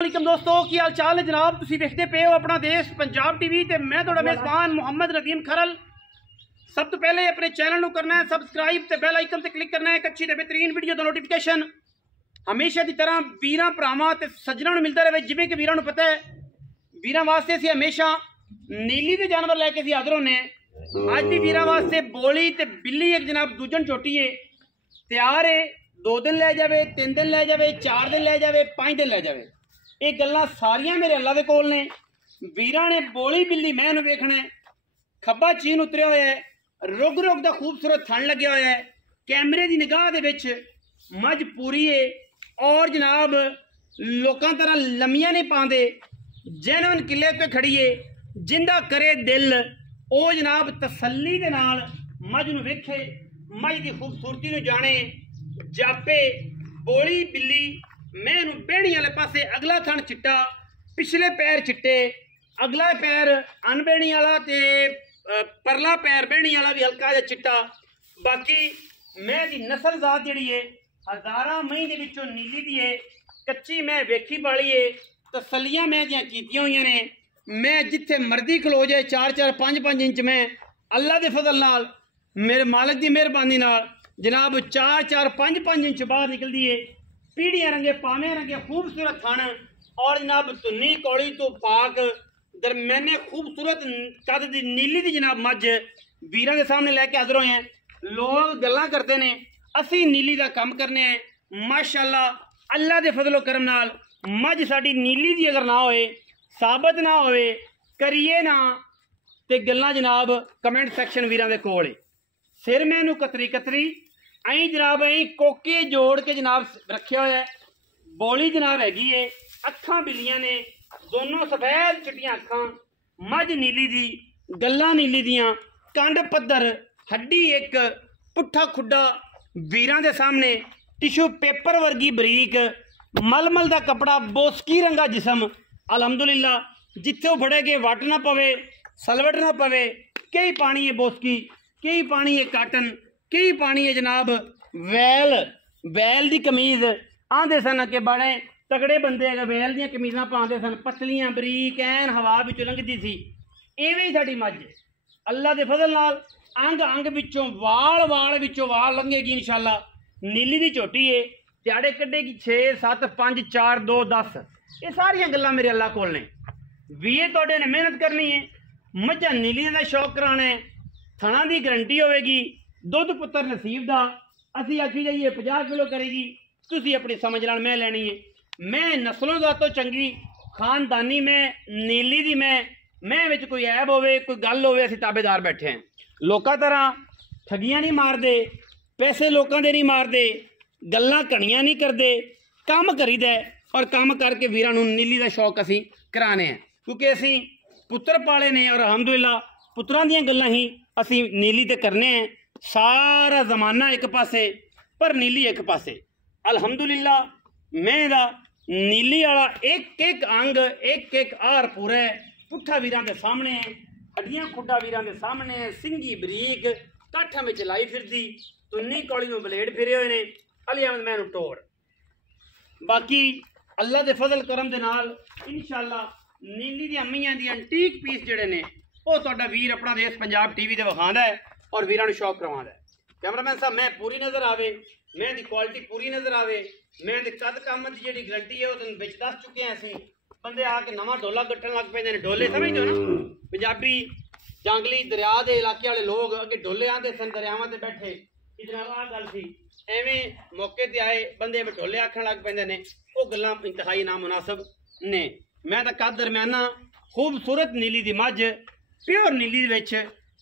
वालेकुम दोस्तों की हाल चाल है जनाब। तुसीं देखते पे हो अपना देश पंजाब टीवी ते मैं तुहाडा मेज़बान मुहम्मद नदीम खरल। सब तो पहले अपने चैनल को करना है सबसक्राइब ते बेल आइकन ते क्लिक करना है। एक अच्छी ते बेहतरीन वीडियो दा नोटिफिकेशन हमेशा की तरह वीरां भरावां ते सज्जनां नूं मिलता रहे। जिवें कि वीरां नूं पता है वीरां वास्ते असीं हमेशा नीली दे जानवर लैके असीं हाज़र होने। अज दी वीरां वास्ते बोली ते बिल्ली एक जनाब दूजन चोटी है तैयार है। 2 दिन लै जावे, 3 दिन लै जावे, 4 दिन लै जावे, 5 दिन लै जावे। ये गल्लां सारियां मेरे अल्लाह दे कोल ने। वीरां ने बोली बिल्ली मैं नूं वेखना है। खब्बा चीन उतरिया होया है, रुग रुग दा खूबसूरत थण लग्या होया है। कैमरे दी निगाह दे विच मझ पूरी है और जनाब लोकां तरह लम्मियां नहीं पांदे। जैनवन किले पे खड़ी है, जिंदा करे दिल ओ जनाब तसल्ली दे नाल मझ नूं वेखे, मझ दी खूबसूरती नूं जाने। जापे बोली बिल्ली मैं बेहनी वाले पासे अगला थण चिट्टा, पिछले पैर चिट्टे, अगला पैर अनबेहनी वाला ते परला पैर बेहनी वाला भी हल्का जिहा चिट्टा। बाकी मैं दी नस्ल जात जिहड़ी है हज़ारां मई दे विचों नीली दी है। कच्ची मैं वेखी पाली है, तसलियां मैं दियां कीतियां होईयां ने। मैं जिथे मर्जी खलो जाए 4-4 5-5 इंच में अल्लाह दे फजल नाल मेरे मालिक दी मेहरबानी नाल जनाब 4-4 5-5 इंच बाहर निकलदी है। पीढ़ियां रंगे पावे रंगे खूबसूरत थण और जनाब धुन्नी कौड़ी तो पाक दरम्याने खूबसूरत कद दी नीली दी जनाब मझ वीरां दे सामने लैके हाज़र होए हैं। लोग गल्लां करते ने, असी नीली दा काम करने हैं। माशाअल्लाह अल्लाह दे फजलो करम नाल मझ साडी नीली दी अगर ना होए, साबित ना होए, करिए ना ते गल्लां जनाब कमेंट सैक्शन वीरां दे कोल है। सिर मैनू कतरी कतरी अं जनाब अं कोके जोड़ के जनाब रखा हुआ है। बोली जनाब हैगी है, अखां बिल्लियां ने, दोनों सफेद चिट्टियां अखां, मझ नीली दी, गल्लां नीली दियां, कंड पत्थर, हड्डी एक, पुट्ठा खुड्डा वीरां दे सामने, टिशू पेपर वर्गी बरीक, मलमल दा कपड़ा, बोसकी रंगा जिसम। अलहमदुलिल्लाह जिथे फड़े गए वट ना पवे, सलवट ना पवे। कई पानी है बोसकी, कई पानी है काटन, कई पानी है जनाब वैल। वैल दी कमीज आंदे सन कि बड़े तगड़े बंदे अगर वैल दियां कमीज़ां पाते सन, पतलियां बरीक ऐन हवा विचों लंघदी सी। इवें ही साडी मझ अल्लाह दे फजल नाल अंग अंग विचों वाल विचों वाल लंघेगी इंशाअल्लाह। नीली दी झोटी है, ध्याड़े कड्डेगी 6 7 5 4 2 10। ये सारियां गल्लां मेरे अल्लाह कोल ने। वीए तुहाडे ने मेहनत करनी है, मझां नीली दा शौक कराना है, थणा दी गारंटी होवेगी, दुध पुत्र नसीब दा। असी आखी जाइए 50 किलो करेगी, तुसी अपनी समझ नाल मैं लैनी है। मैं नस्लों दा तो चंगी खानदानी में नीली दी मैं विच कोई ऐब होवे, कोई गल होवे, असी ताबेदार बैठे हैं। लोकां तरह ठगियां नहीं मारदे, पैसे लोकां दे नहीं मारदे, गल्लां घणियां नहीं करदे, काम करीदा और काम करके वीरां नूं नीली दा शौक असी कराने हैं। क्योंकि असी पुत्र पाले ने और अलहमदुलिल्लाह पुत्रां दियां गल्लां ही असी नीली ते करने हैं। सारा जमाना एक पासे पर नीली एक पासे। अलहमदुलिल्लाह मैं दा नीली वाला एक एक अंग एक एक आर पूरा है। पुट्ठा वीरां दे सामने है, हड्डियां खुड्डा वीरां दे सामने है, सिंगी बरीक काठा में चलाई फिरदी, तुन्नी कौड़ी नूं बलेड फिरे हुए ने। अली अहमद मैनू टोड़। बाकी अल्लाह दे फजल करम दे नाल इंशाअल्लाह नीली दी अम्मियां दी एंटीक पीस जिहड़े ने वो तुहाडा वीर अपना देश पंजाब टीवी ते विखांदा है और वीरां नूं शौक करवांदा है। कैमरामैन साहब मैं पूरी नज़र आवे, मैं दी क्वालिटी पूरी नज़र आवे, मैं दे कद काम दी जिहड़ी गारंटी है वो विच दस चुके हैं। असीं बंदे आके नवां डोला गट्टन लग पैंदे ने। डोले समझदे हो ना, पंजाबी जांगली दरिया दे इलाके वाले लोग अगे डोले आंदे सन, दरियावां ते बैठे इधर आ गल सी। एवें मौके ते आए बंदे में डोले आखण लग पैंदे ने। वो गल्लां इंतहाई नामुनासिब ने। मैं तां कद दरम्याना खूबसूरत नीली दी मझ प्योर नीली दे विच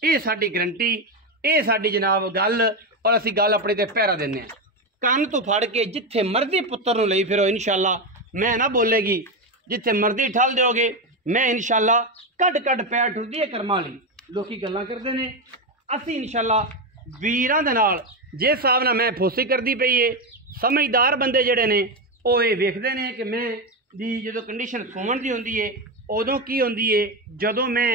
ये साडी गारंटी, ये साडी जनाब गल और असी गल अपने ते पैरा देने। कन्न तो फड़ के जिथे मर्जी पुत्र नूं लई फिरो इंशाअल्लाह मैं ना बोलेगी। जिथे मर्जी ठल दोगे मैं इंशाअल्लाह कड कड पैर ठुरदी है करमां वाली। लोकी गल्लां करदे ने, असी इंशाअल्लाह वीरां दे नाल जे हिसाब नाल मैं फोसी करदी पई है। समझदार बंदे जिहड़े ने वो ये वेखदे ने कि मैं दी जो कंडीशन सूण दी हुंदी है उदों की हुंदी है, जदों मैं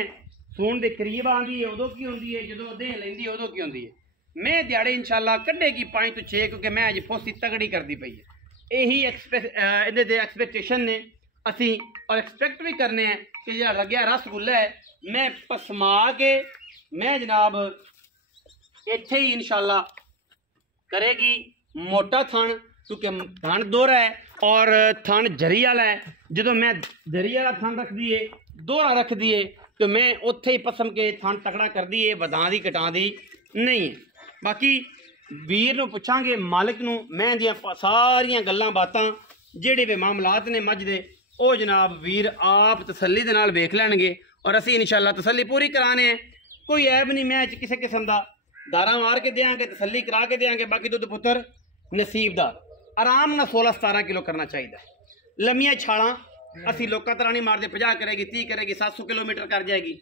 सूण दे करीब आंदी है उदों की हुंदी है, जदों देह लैंदी है उदों की हुंदी है। मैं दिहाड़े इंशाअल्लाह कड्डेगी 5 तो 6 क्योंकि मैं अज फोसी तगड़ी करदी पई है। यही एक्सपेक्टेशन ने ਅਸੀਂ ਔਰ ਐਕਸਪੈਕਟ ਵੀ ਕਰਨੇ हैं कि ਜਿਹੜਾ ਲੱਗਿਆ ਰਸਗੁੱਲਾ ਹੈ मैं पसमा के मैं जनाब ਇੱਥੇ ਹੀ इंशाल्लाह करेगी मोटा थन क्योंकि थन दोहरा है और थन जरी वाला है जो मैं जरी वाला थन रख दिए दोहरा रख दिए तो मैं उत्थे ही पसम के थन तकड़ा कर दिए वधा दी कटा दी नहीं है। बाकी वीर नूं पुछांगे मालिक नूं मैं दियां सारियां गल्लां बातां ਜਿਹੜੇ ਵੀ ਮਾਮਲਾਤ ਨੇ ਮੱਝ ਦੇ ਉਹ जनाब वीर आप तसल्ली दे नाल वेख लैणगे और असी इंशाल्लाह तसल्ली पूरी कराने हैं। कोई ऐब नहीं मैं किसी किस्म का दारा मार के देंगे तसल्ली करा के देंगे। बाकी दुध पुत्र नसीब दा आराम ना 16-17 किलो करना चाहिए। लम्मियां छाला असी लोका तरह नहीं मारते 50 करेगी 30 करेगी 700 किलोमीटर कर जाएगी।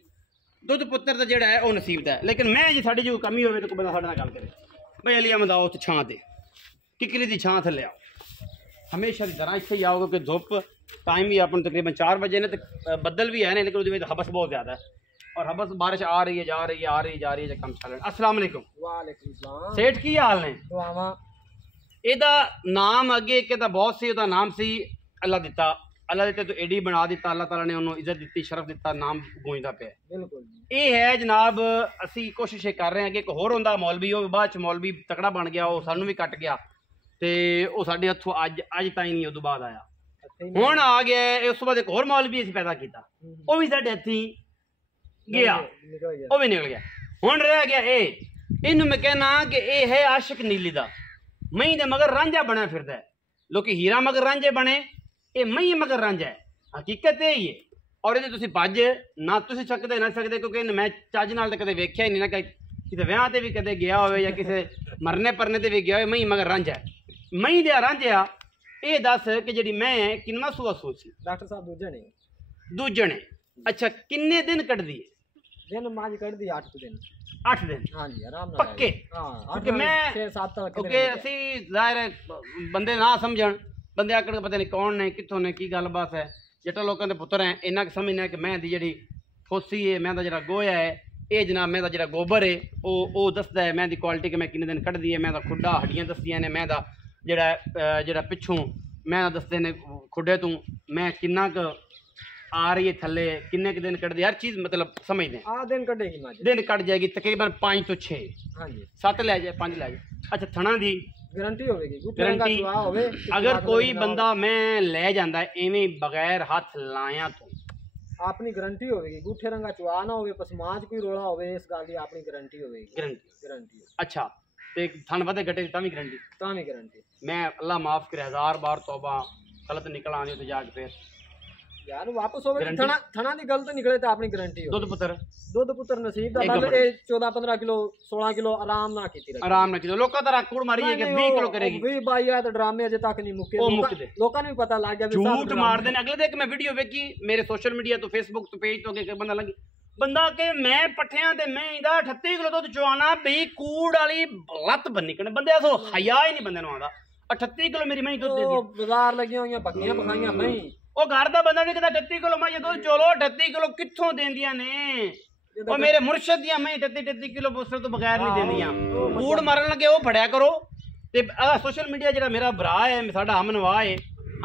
दुध पुत्र का जोड़ा है वह नसीब का है। लेकिन मैं जो साड़ी जो कमी हो तो बंदा साढ़े गल करे भाई अली अहमद आओ छां ते किकरी की छां थले आओ हमेशा की तरह इतने ही आओगे कि धुप टाइम भी अपन तकरीबन 4 बजे ने तो बदल भी है लेकिन उसमें हबस बहुत ज़्यादा है और हबस बारिश आ रही है जा रही है आ रही जा रही है कम चल। अस्सलाम वालेकुम। वालेकुम सलाम। सेठ की हाल ने दुआवां ਇਹਦਾ ਨਾਮ ਅੱਗੇ ਕਿਦਾ ਬਹੁਤ ਸੀ ਉਹਦਾ ਨਾਮ ਸੀ ਅੱਲਾ ਦਿੱਤਾ ਅੱਲਾ ਦਿੱਤੇ ਤੋਂ ਏਡੀ ਬਣਾ ਦਿੱਤਾ ਅੱਲਾਹ ਤਾਲਾ ਨੇ ਉਹਨੂੰ ਇੱਜ਼ਤ ਦਿੱਤੀ ਸ਼ਰਫ ਦਿੱਤਾ ਨਾਮ ਗੂੰਜਦਾ ਪਿਆ। ਬਿਲਕੁਲ ਇਹ ਹੈ ਜਨਾਬ ਅਸੀਂ ਕੋਸ਼ਿਸ਼ ਕਰ ਰਹੇ ਹਾਂ ਕਿ ਇੱਕ ਹੋਰ ਹੁੰਦਾ ਮੌਲਵੀ ਉਹ ਬਾਅਦ ਚ ਮੌਲਵੀ ਤਕੜਾ ਬਣ ਗਿਆ ਉਹ ਸਾਨੂੰ ਵੀ ਕੱਟ ਗਿਆ ਤੇ ਉਹ ਸਾਡੇ ਹੱਥੋਂ ਅੱਜ ਤਾਈਂ ਨਹੀਂ ਉਦੋਂ ਬਾਅਦ ਆਇਆ ਹੁਣ ਆ ਗਿਆ ਉਸ ਤੋਂ ਬਾਅਦ ਇੱਕ ਹੋਰ ਮੌਲਵੀ ਅਸੀਂ ਪੈਦਾ ਕੀਤਾ ਉਹ ਵੀ ਸਾਡੇ ਹੱਥੀਂ ਗਿਆ ਉਹ ਵੀ ਨਿਕਲ ਗਿਆ ਹੁਣ ਰਹਿ ਗਿਆ ਇਹਨੂੰ ਮੈਂ ਕਹਿਣਾ ਕਿ ਇਹ ਹੈ ਆਸ਼ਿਕ ਨੀਲੀ ਦਾ ਮਈ ਦੇ ਮਗਰ ਰਾਂਝਾ ਬਣਿਆ ਫਿਰਦਾ ਹੈ। ਲੋਕੀ ਹੀਰਾ ਮਗਰ ਰਾਂਝੇ ਬਣੇ ਇਹ ਮਈ ਮਗਰ ਰਾਂਝਾ ਹੈ ਹਕੀਕਤ ਇਹ ਹੀ ਹੈ ਔਰ ਇਹਦੇ ਤੁਸੀਂ ਭੱਜ ਨਾ ਤੁਸੀਂ ਸਕਦੇ ਨਾ ਸਕਦੇ ਕਿਉਂਕਿ ਮੈਂ ਚੱਜ ਨਾਲ ਤਾਂ ਕਦੇ ਵੇਖਿਆ ਹੀ ਨਹੀਂ ਨਾ ਕਿ ਕਿਤੇ ਵਿਆਹ ਤੇ ਵੀ ਕਦੇ ਗਿਆ ਹੋਵੇ ਜਾਂ ਕਿਸੇ ਮਰਨੇ ਪਰਨੇ ਤੇ ਵੀ ਗਿਆ ਹੋਵੇ ਮਈ ਮਗਰ ਰਾਂਝਾ ਹੈ ਮਈ ਦੇ ਰਾਂਝਿਆ ਇਹ ਦੱਸ ਕਿ ਜਿਹੜੀ ਮੈਂ ਕਿੰਨਾ ਸੂਆ ਸੋਚੀ ਡਾਕਟਰ ਸਾਹਿਬ ਦੂਜੇ ਨੇ ਅੱਛਾ ਕਿੰਨੇ ਦਿਨ ਕੱਢਦੀ ਹੈ दिन माज कर दी 8 दिन 8 दिन हाँ जी आराम नाल पक्के हाँ कि मैं 6-7 तक क्योंकि ਅਸੀਂ ਜ਼ਾਹਿਰ ਬੰਦੇ ਨਾ ਸਮਝਣ ਬੰਦੇ ਆਕੜ ਕੇ ਪਤਾ ਨਹੀਂ ਕੌਣ ਨੇ ਕਿੱਥੋਂ ਨੇ ਕੀ ਗੱਲਬਾਤ ਹੈ ਜੱਟਾ ਲੋਕਾਂ ਦੇ ਪੁੱਤਰ ਹੈ ਇੰਨਾ ਕਿ ਸਮਝਣਾ ਕਿ ਮੈਂ ਦੀ ਜਿਹੜੀ ਫੋਸੀ ਹੈ ਮੈਂ ਦਾ ਜਿਹੜਾ ਗੋਇਆ ਹੈ ਇਹ ਜਨਾਬ ਮੈਂ ਦਾ ਜਿਹੜਾ ਗੋਬਰ ਹੈ ਉਹ ਦੱਸਦਾ ਹੈ ਮੈਂ ਦੀ ਕੁਆਲਿਟੀ ਕਿ ਮੈਂ ਕਿੰਨੇ ਦਿਨ ਕੱਢਦੀ ਹੈ ਮੈਂ ਦਾ ਖੁੱਡਾ ਹੱਡੀਆਂ ਦੱਸਦੀਆਂ ਨੇ ਮੈਂ ਦਾ ਜਿਹੜਾ ਪਿੱਛੋਂ ਮੈਂ ਦੱਸਦੇ ਨੇ ਖੁੱਡੇ ਤੋਂ ਮੈਂ ਕਿੰਨਾ ਕੁ आ रही है थले किन्ने के दिन कट दे हर चीज मतलब समझ दें दिन कटेगी दिन कट जाएगी तकरीबन 5 तो 6 हाँ जी 7 ले जाए 5 ले जाए। अच्छा थना दी गारंटी होगी गारंटी अगर कोई बंदा मैं ले जाता है एवें बगैर हाथ लाया तो अपनी गारंटी होगी गुठे रंगा चुआ ना होवे पसमाज कोई रोड़ा होवे इस गाल दी अपनी गारंटी होगी गारंटी अच्छा ते थन वधे घटे तावी गारंटी मैं अल्लाह माफ करे 1000 बार तौबा गलत निकल आने तो जाके फिर यार वापस होवे थना दी गलत निकले तो अपनी गारंटी हो दुध पुत्र नसीब दा मतलब ए 14-15 किलो 16 किलो आराम ना कीती रही आराम ना कीती लोका तरह कूड़ मारी है कि 20 किलो करेगी 20 22 तो ड्रामे अजे तक नहीं मुके लोका ने भी पता लग गया झूठ मार देने अगले देख मैं वीडियो वेखी मेरे सोशल मीडिया तो फेसबुक तो पेज तो के बंदा लगी बंदा के मैं पट्ठियां ते मैं इंदा 38 किलो दुध चवाना बई कूड़ वाली लत बन्नी कने बंदे सो हया ही नहीं बंदे नु आंदा 38 किलो मेरी मैं दुध दे दी बाजार लगी हुई बकरियां बखाइयां मैं ਉਹ ਘਰ ਦਾ ਬੰਦਾ ਨਹੀਂ ਕਹਿੰਦਾ 38 ਕਿਲੋ ਮੈਂ ਜਦੋਂ ਚੋਲੋ 38 ਕਿਲੋ ਕਿੱਥੋਂ ਦਿੰਦੀਆਂ ਨੇ ਉਹ ਮੇਰੇ ਮੁਰਸ਼ਦ ਦੀਆਂ ਮੈਂ 38 ਕਿਲੋ ਬੋਸਰ ਤੋਂ ਬਗੈਰ ਨਹੀਂ ਦਿੰਦੀਆਂ ਕੂੜ ਮਾਰਨ ਲੱਗੇ ਉਹ ਫੜਿਆ ਕਰੋ ਤੇ ਸੋਸ਼ਲ ਮੀਡੀਆ ਜਿਹੜਾ ਮੇਰਾ ਭਰਾ ਹੈ ਸਾਡਾ ਹਮਨਵਾ ਹੈ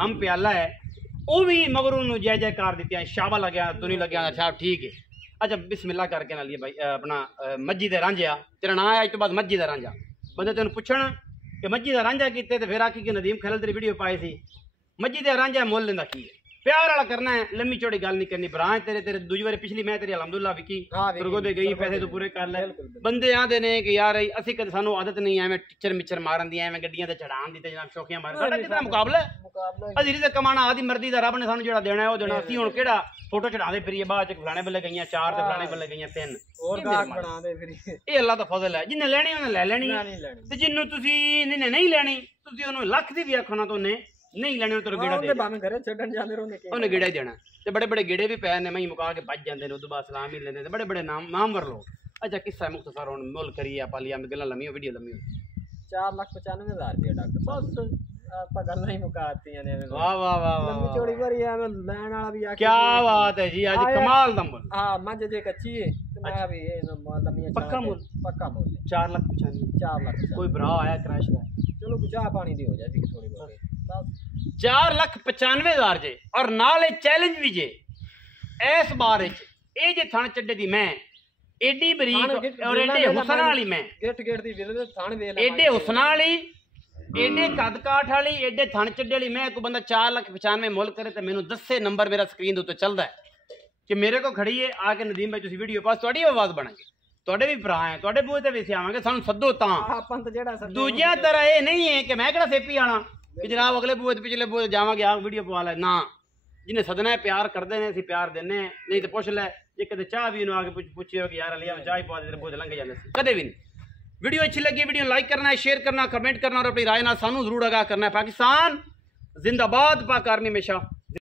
ਹਮ ਪਿਆਲਾ ਹੈ ਉਹ ਵੀ ਮਗਰ ਉਹਨੂੰ ਜੈ ਜੈਕਾਰ ਦਿੱਤੀਆਂ ਸ਼ਾਬਾ ਲੱਗਿਆ ਤੁਨੀ ਲੱਗਿਆ ਅੱਛਾ ਠੀਕ ਹੈ ਅੱਛਾ ਬਿਸਮਿਲ੍ਲਾ ਕਰਕੇ ਨਾਲ ਇਹ ਭਾਈ ਆਪਣਾ ਮੱਜੀ ਦੇ ਰਾਂਝਾ ਤੇਰਾ ਨਾਂ ਹੈ ਅੱਜ ਤੋਂ ਬਾਅਦ ਮੱਜੀ ਦਾ ਰਾਂਝਾ ਬੰਦੇ ਤੈਨੂੰ ਪੁੱਛਣ ਕਿ ਮੱਜੀ ਦਾ ਰਾਂਝਾ ਕੀਤੇ ਤੇ ਫਿਰ ਆਖੀ ਕਿ ਨਦੀਮ ਖਲਲ ਤੇਰੀ ਵੀਡੀਓ ਪਾਈ ਸੀ मजी दे रांझा मुल लेंदा की है प्यार वाला करना है लम्मी चौड़ी गल नहीं करनी ब्रांच तेरे दूजी बारी पिछली मैं तेरी अलहमदुल्ला विकी तुरगो दे गई पैसे तो पूरे कर ले बंदे आंदे ने कि यार असि कदे सानू आदत नहीं है टिचर मिचर मारन दी एवें गड्डियां ते चढ़ान दी ते जनाब शौकियां मारन साडा कितना मुकाबला है असि रिज़्क कमाना आदि मर्जी दा रब ने सानू जेड़ा देना है ओ देना असि हुन केड़ा फोटो चढ़ांदे फिरिए बाद च फलाने बल्ले गईयां 4 ते फलाने बल्ले गईयां 3 और गाग बनांदे फिरिए ए अल्लाह दा फजल है जिन्ने लेनी उन्हें ले लेनी ते जिन्नू तुसी नहीं लेनी तुसी ओनू लख दी भी आखो ना तो ने नहीं लेने तो गेड़ा दे बामे घरे छड्डन जांदे रोने के ओने गेड़ा ही देना ते बड़े बड़े गेड़े भी पै ने मैं मुका के बच जांदे ने उदों बाद सलाम ही लेंदे ते बड़े बड़े नामवर लोग अच्छा किस्सा मुख्तसर हुन मुल करिए आप लिया में गल्लां लम्मी वीडियो लम्मी 4,95,000 रुपया डॉक्टर बस आप गल्लां ही मुकाती ने वाह वाह वाह लम्मी चौड़ी भरी है मैं लैन वाला भी आ क्या बात है जी आज कमाल दा मुल हां मज जे कच्ची है ते मैं भी ये लम्मी पक्का मुल 4,95,000 4 लाख कोई भरा आया क्रैश का चलो गुजा पानी दी हो जाती थोड़ी बहुत बस 4,95,000 जे और नाल चैलेंज भी जे इस बार ये जे थण चड्डे दी मैं एडी बरीक और एडे हुसन वाली मैं एडे हुसन वाली एडे कद काठ वाली एडे थण चड्डे वाली मैं कोई बंदा 4,95,000 मुल करे तो मैनू 10 नंबर मेरा स्क्रीन उत्ते चलदा है कि मेरे को खड़ी है आके नदीम भाई तुसी वीडियो पास तुहाडी आवाज़ बनांगे तुहाडे भी भरा है तुहाडे बूहे ते भी आवांगे सानू सद्दो तां दूजिया तरह ये नहीं है कि मैं किहड़ा सेपी आना कि जनाब अगले बूहे पिछले बूहे जावांगे आ वीडियो पवा लै ना जिन्हें सदना है प्यार करते हैं असीं प्यार देने नहीं तो पुछ लै जे कदे चाह भी आके पुछियो कि यार लिया चाह पवा दे तेरे बूहे लंघ जांदे कदे भी नहीं वीडियो अच्छी लगी वीडियो लाइक करना है शेयर करना कमेंट करना और अपनी राय ना सानू जरूर आगाह करना है पाकिस्तान जिंदाबाद पाक आर्मी हमेशा